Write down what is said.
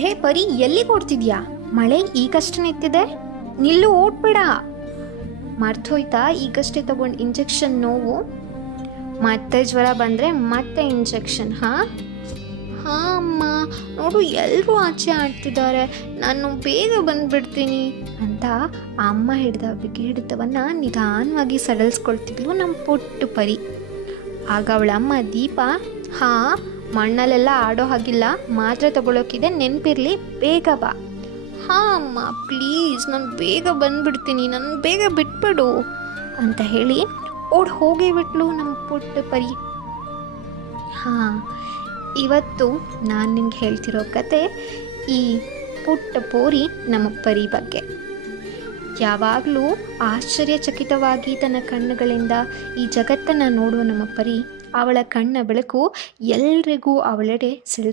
ಹೇ ಪರಿ, ಎಲ್ಲಿಗೆ ಓಡ್ತಿದ್ಯಾ? ಮಳೆ ಈಗಷ್ಟು ನಿಂತಿದೆ, ನಿಲ್ಲು, ಓಡ್ಬೇಡ. ಮರ್ತೋಯ್ತಾ ಈಗಷ್ಟೇ ತಗೊಂಡು ಇಂಜೆಕ್ಷನ್ ನೋವು? ಮತ್ತೆ ಜ್ವರ ಬಂದರೆ ಮತ್ತೆ ಇಂಜೆಕ್ಷನ್? ಹಾಂ ಅಮ್ಮ, ನೋಡು ಎಲ್ಲರೂ ಆಚೆ ಆಡ್ತಿದ್ದಾರೆ, ನಾನು ಬೇಗ ಬಂದುಬಿಡ್ತೀನಿ ಅಂತ ಅಮ್ಮ ಹಿಡ್ದ ಹಿಡಿತವನ್ನು ನಿಧಾನವಾಗಿ ಸಡಲ್ಸ್ಕೊಳ್ತಿದ್ಲು ನಮ್ಮ ಪುಟ್ಟು ಪರಿ. ಆಗ ಅವಳ ಅಮ್ಮ ದೀಪ, ಹಾಂ ಮಣ್ಣಲ್ಲೆಲ್ಲ ಆಡೋ ಹಾಗಿಲ್ಲ, ಮಾತ್ರೆ ತಗೊಳ್ಳೋಕ್ಕಿದೆ, ನೆನಪಿರಲಿ, ಬೇಗ ಬಾ. ಹಾಂ ಅಮ್ಮ ಪ್ಲೀಸ್, ನಾನು ಬೇಗ ಬಂದುಬಿಡ್ತೀನಿ, ನನ್ನ ಬೇಗ ಬಿಟ್ಬಿಡು ಅಂತ ಹೇಳಿ ಹೋಗೇ ಬಿಟ್ಲು ನಮ್ಮ ಪುಟ್ಟ ಪರಿ. ಹಾಂ, ಇವತ್ತು ನಾನು ನಿಮ್ಗೆ ಹೇಳ್ತಿರೋ ಕತೆ ಈ ಪುಟ್ಟ ಪೋರಿ ನಮ್ಮ ಪರಿ ಬಗ್ಗೆ. ಯಾವಾಗಲೂ ಆಶ್ಚರ್ಯಚಕಿತವಾಗಿ ತನ್ನ ಕಣ್ಣುಗಳಿಂದ ಈ ಜಗತ್ತನ್ನು ನೋಡುವ ನಮ್ಮ ಪರಿ, ಅವಳ ಕಣ್ಣ ಬೆಳಕು ಎಲ್ರಿಗೂ ಅವಳೆಡೆ